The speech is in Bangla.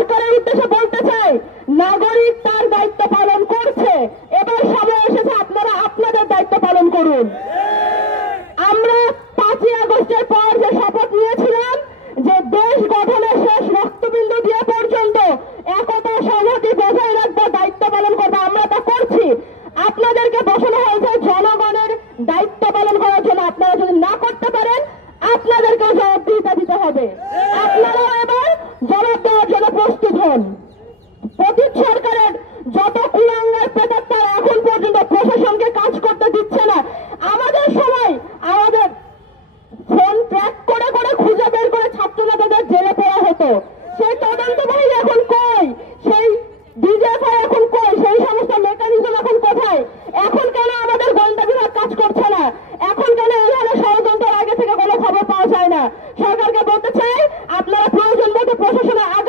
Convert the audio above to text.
সরকারের উদ্দেশ্যে বলতে চাই, নাগরিক তার দায়িত্ব পালন করছে, এবার সময় এসেছে আপনারা আপনাদের দায়িত্ব পালন করুন। আমরা 5ই আগস্টের পর যে শপথ নিয়েছিলাম যে দেশ গঠনের শেষ রক্তবিন্দু দিয়ে পর্যন্ত একতা সংহতি বজায় রাখবো, দায়িত্ব পালন করবো, আমরা তা করছি। আপনাদেরকে বসানো হয়েছে জনগণের দায়িত্ব পালন করার জন্য। আপনারা যদি না করতে পারেন আপনাদেরকেও জবাবদিহিতা দিতে হবে। আপনারাও এবার জবাব দেওয়ার জন্য প্রস্তুত হন। পতিত সরকারের যত কুলাঙ্গার প্রেতাত্মারা এখন পর্যন্ত প্রশাসনকে কাজ করতে দিচ্ছে না, আমাদের সময় আমাদের ফোন ট্র্যাক করে করে খুঁজে বের করে ছাত্রনেতাদের জেলে পড়া হতো। সেই তদন্ত বাহিনী এখন কই? সেই ডিজিএফআই এখন কই? সেই সমস্ত মেকানিজম এখন কোথায়? এখন কেন আমাদের গোয়েন্দা বিভাগ কাজ করছে না?